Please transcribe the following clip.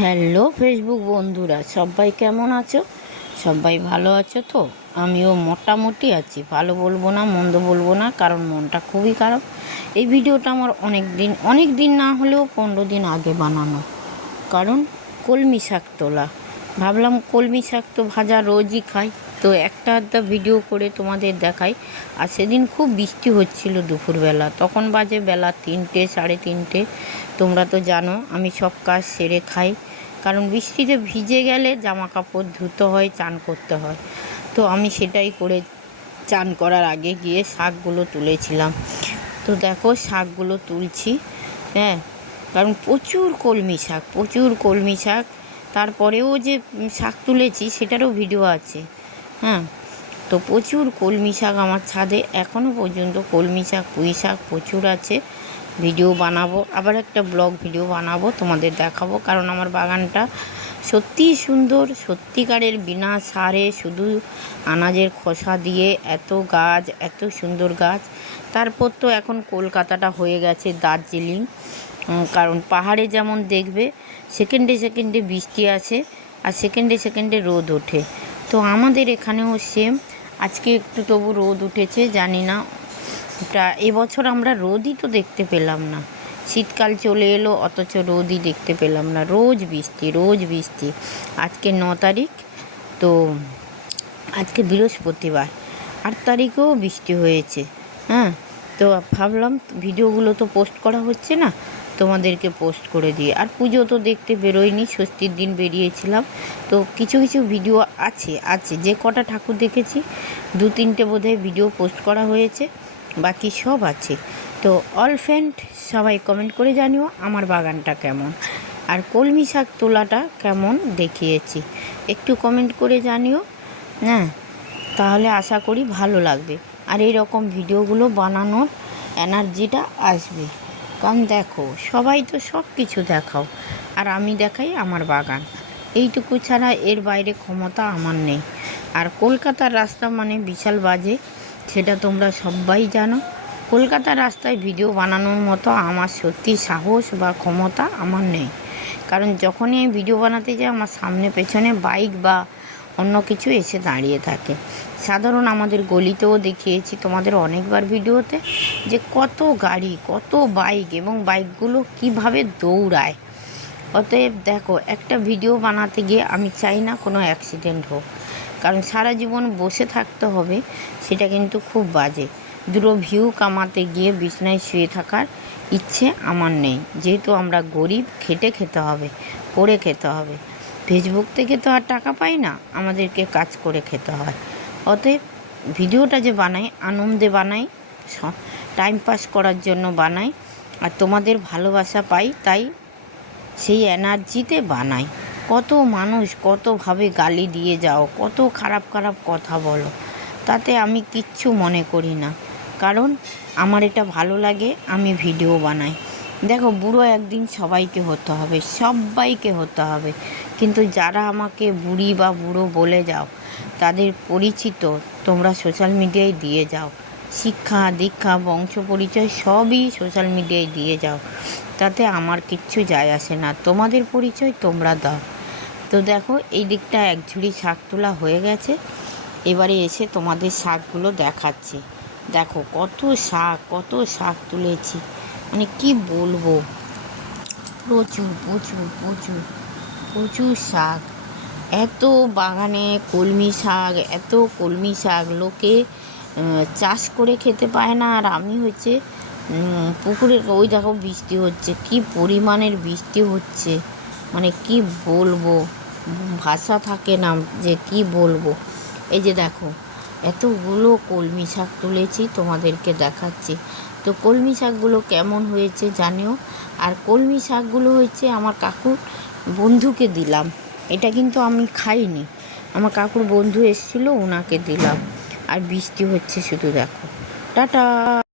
Hello Facebook বন্ধুরা, সবাই কেমন আছো? সবাই ভালো আছো তো? আমিও মোটামুটি আছি, ভালো বলবো না মন্দ বলবো না, কারণ মনটা খুবই খারাপ। এই ভিডিওটা আমার অনেক দিন না হলেও 15 দিন আগে বানানো। কারণ কলমি শাক তোলা, ভাবলাম কলমি শাক তো ভাজা রোজই খাই, তো একটা আধটা ভিডিও করে তোমাদের দেখাই। আর সেদিন খুব বৃষ্টি হচ্ছিল দুপুরবেলা, তখন বাজে বেলা 3টে 3:30। তোমরা তো জানো আমি সব কাজ সেরে খাই, কারণ বৃষ্টিতে ভিজে গেলে জামা কাপড় ধুতে হয়, চান করতে হয়। তো আমি সেটাই করে চান করার আগে গিয়ে শাকগুলো তুলেছিলাম। তো দেখো শাকগুলো তুলছি, হ্যাঁ, কারণ প্রচুর কলমি শাক। তারপরেও যে শাক তুলেছি সেটারও ভিডিও আছে, হ্যাঁ। তো প্রচুর কলমি শাক আমার ছাদে এখনও পর্যন্ত, কলমি শাক পুঁই শাক প্রচুর আছে। ভিডিও বানাবো, আবার একটা ব্লগ ভিডিও বানাবো, তোমাদের দেখাবো। কারণ আমার বাগানটা সত্যিই সুন্দর, সত্যিকারের বিনা সারে শুধু আনাজের খোসা দিয়ে এত গাছ, এত সুন্দর গাছ। তারপর তো এখন কলকাতাটা হয়ে গেছে দার্জিলিং। কারণ পাহাড়ে যেমন দেখবে সেকেন্ডে সেকেন্ডে বৃষ্টি আসে আর সেকেন্ডে সেকেন্ডে রোদ ওঠে, তো আমাদের এখানেও সেম। আজকে একটু তবু রোদ উঠেছে, জানি না এবছর আমরা রোদই তো দেখতে পেলাম না। শীতকাল চলে এলো অথচ রোদই দেখতে পেলাম না, রোজ বৃষ্টি। আজকে 9 তারিখ, তো আজকে বৃহস্পতিবার, 8 তারিখেও বৃষ্টি হয়েছে, হ্যাঁ। তো ভাবলাম ভিডিওগুলো তো পোস্ট করা হচ্ছে না, তোমাদেরকে পোস্ট করে দিই। আর পুজো তো দেখতে বেরোয়নি, ষষ্ঠীর দিন বেরিয়েছিলাম। তো কিছু ভিডিও আছে যে কটা ঠাকুর দেখেছি, 2-3টে বোধহয় ভিডিও পোস্ট করা হয়েছে, বাকি সব আছে। তো অল ফ্রেন্ড সবাই কমেন্ট করে জানিও আমার বাগানটা কেমন, আর কলমি শাক তোলাটা কেমন দেখিয়েছি, একটু কমেন্ট করে জানিও, হ্যাঁ। তাহলে আশা করি ভালো লাগবে, আর এই রকম ভিডিওগুলো বানানোর এনার্জিটা আসবে। কারণ দেখো সবাই তো সব কিছু দেখাও, আর আমি দেখাই আমার বাগান, এইটুকু ছাড়া এর বাইরে ক্ষমতা আমার নেই। আর কলকাতার রাস্তা মানে বিশাল বাজে, সেটা তোমরা সবাই জানো। কলকাতার রাস্তায় ভিডিও বানানোর মতো আমার সত্যি সাহস বা ক্ষমতা আমার নেই। কারণ যখনই আমি ভিডিও বানাতে যাই আমার সামনে পেছনে বাইক বা অন্য কিছু এসে দাঁড়িয়ে থাকে। সাধারণ আমাদের গলিতেও দেখিয়েছি তোমাদের অনেকবার ভিডিওতে, যে কত গাড়ি, কত বাইক, এবং বাইকগুলো কিভাবে দৌড়ায়। অতএব দেখো, একটা ভিডিও বানাতে গিয়ে আমি চাই না কোনো অ্যাক্সিডেন্ট হোক, কারণ সারা জীবন বসে থাকতে হবে, সেটা কিন্তু খুব বাজে। দুটো ভিউ কামাতে গিয়ে বিছনায় শুয়ে থাকার ইচ্ছে আমার নেই, যেহেতু আমরা গরিব, খেটে খেতে হবে, করে খেতে হবে। ফেসবুক থেকে তো আর টাকা পাই না, আমাদেরকে কাজ করে খেতে হয়। অতএব ভিডিওটা যে বানাই, আনন্দে বানাই, টাইম পাস করার জন্য বানাই, আর তোমাদের ভালোবাসা পাই, তাই সেই এনার্জিতে বানাই। কত মানুষ কতভাবে গালি দিয়ে যাও, কত খারাপ কথা বলো, তাতে আমি কিচ্ছু মনে করি না, কারণ আমার এটা ভালো লাগে, আমি ভিডিও বানাই। দেখো, বুড়ো একদিন সবাইকে হতে হবে, কিন্তু যারা আমাকে বুড়ি বা বুড়ো বলে যাও, তাদের পরিচিত তোমরা সোশ্যাল মিডিয়ায় দিয়ে যাও, শিক্ষা দীক্ষা বংশ পরিচয় সবই সোশ্যাল মিডিয়ায় দিয়ে যাও, তাতে আমার কিচ্ছু যায় আসে না, তোমাদের পরিচয় তোমরা দাও। তো দেখো, এই দিকটা এক ঝুড়ি শাক তোলা হয়ে গেছে, এবারে এসে তোমাদের শাকগুলো দেখাচ্ছি। দেখো কত শাক তুলেছি, মানে কি বলবো, প্রচুর শাক। এত বাগানে কলমি শাক লোকে চাষ করে খেতে পায় না, আর আমি হচ্ছে পুকুরের, ওই দেখো বৃষ্টি হচ্ছে, কি পরিমাণের বৃষ্টি হচ্ছে, মানে কি বলবো, ভাষা থাকে না যে কি বলবো। এই যে দেখো, এতগুলো কলমি শাক তুলেছি, তোমাদেরকে দেখাচ্ছি। তো কলমি শাকগুলো কেমন হয়েছে জানিও। আর কলমি শাকগুলো হচ্ছে আমার কাকুর বন্ধুকে দিলাম, এটা কিন্তু আমি খাইনি, আমার কাকুর বন্ধু এসেছিলো, ওনাকে দিলাম। আর বৃষ্টি হচ্ছে শুধু, দেখো। টাটা।